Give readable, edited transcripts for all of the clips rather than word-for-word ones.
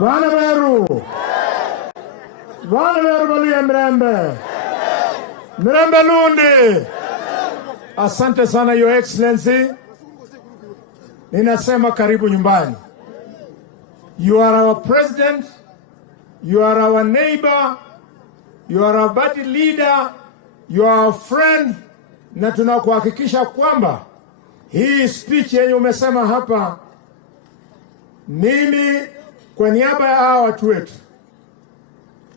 Bwana Beru. Bwana Beru balia mrembe. Mrembe Lundi. Asante sana Your Excellency. Ninasema karibu nyumbani. You are our president. You are our neighbor. You are our party leader. You are our friend. Na tunakuhakikisha kwamba hii speech yenye umesema hapa, mimi kwa niaba ya hawa watu wetu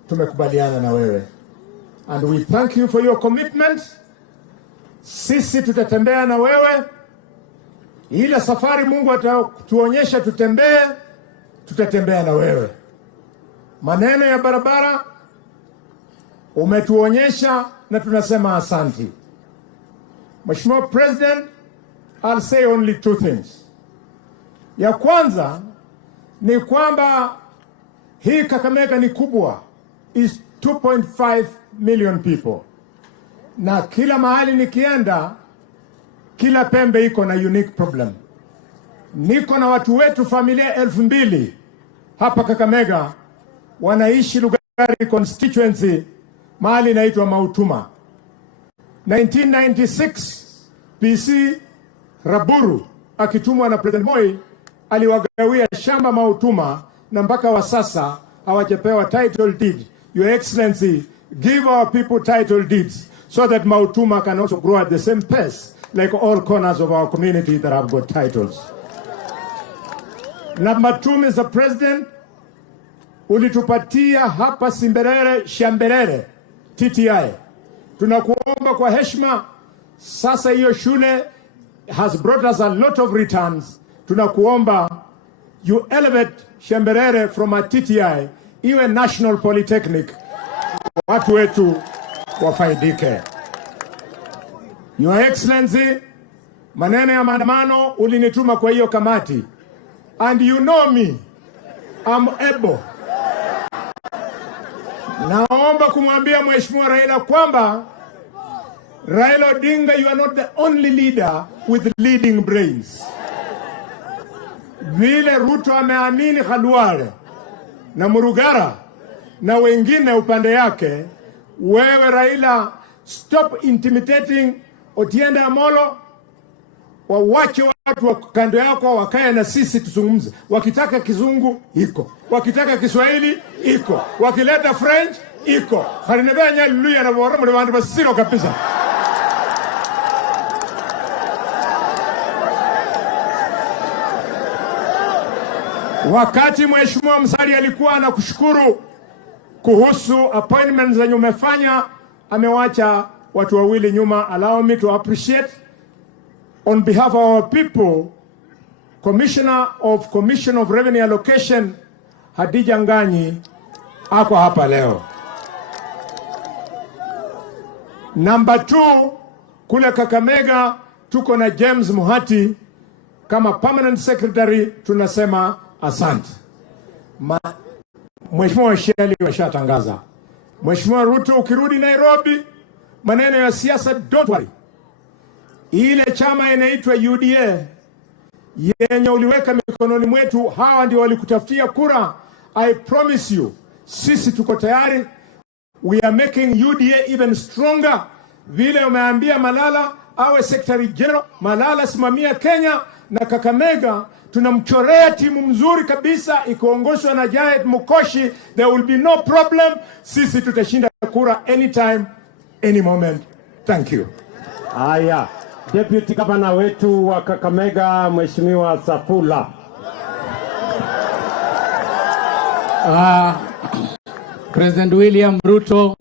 tumekubaliana na wewe. And we thank you for your commitment. Sisi tutatembea na wewe. Ile safari Mungu atatuonyesha tutembee, tutatembea na wewe. Maneno ya barabara umetuonyesha na tunasema asanti. Mheshimiwa President, I'll say only two things. Ya kwanza ni kwamba hii Kakamega ni kubwa, is 2.5 million people. Na kila mahali nikienda, kila pembe iko na unique problem. Niko na watu wetu familia 2,000 hapa Kakamega wanaishi Lugari constituency mahali inaitwa Mautuma. 1996 PC Raburu akitumwa na President Moi aliwagawia shamba Mautuma na mpaka wa sasa hawajapewa title deed. Your Excellency, give our people title deeds so that Mautuma can also grow at the same pace like all corners of our community that have got titles. Number two, Mr. President, ulitupatia hapa Simberere Shamberere TTI. Tunakuomba kwa heshima, sasa hiyo shule has brought us a lot of returns. Tunakuomba you elevate Shamberere from a TTI iwe National Polytechnic. Watu wetu wafaidike. Your Excellency, maneno ya maandamano ulinituma kwa hiyo kamati. And you know me, I'm able. Naomba kumwambia Mheshimiwa Raila kwamba Raila Odinga, you are not the only leader with leading brains. Vile Ruto ameamini Khalwale na Murugara na wengine upande yake, wewe Raila, stop intimidating Otiende Amolo. Wawache watu wa kando yako wakae na sisi tuzungumze. Wakitaka kizungu iko, wakitaka Kiswahili iko, wakileta French iko. Harinebenya luya na bora mwandu basiro kabisa. Wakati Mheshimiwa Msali alikuwa anakushukuru kuhusu appointments zenye umefanya, amewacha watu wawili nyuma. Allow me to appreciate on behalf of our people, Commission of Revenue Allocation, Hadija Nganyi, ako hapa leo. Number 2, kule Kakamega, tuko na James Muhati, kama Permanent Secretary, tunasema asante. Mheshimiwa Shelley washatangaza. Mheshimiwa Ruto, ukirudi Nairobi, maneno ya siasa, don't worry. Ile chama inaitwa UDA yenye uliweka mikononi mwetu, hawa ndio walikutafutia kura. I promise you, sisi tuko tayari. We are making UDA even stronger. Vile umeambia Malala awe Secretary General, Malala simamia Kenya, na Kakamega tunamchorea timu mzuri kabisa ikiongozwa na Janet Mukoshi. There will be no problem. Sisi tutashinda kura anytime, any moment. Thank you. Haya, Deputy Governor wetu wa Kakamega, Mheshimiwa Safula. President William Ruto,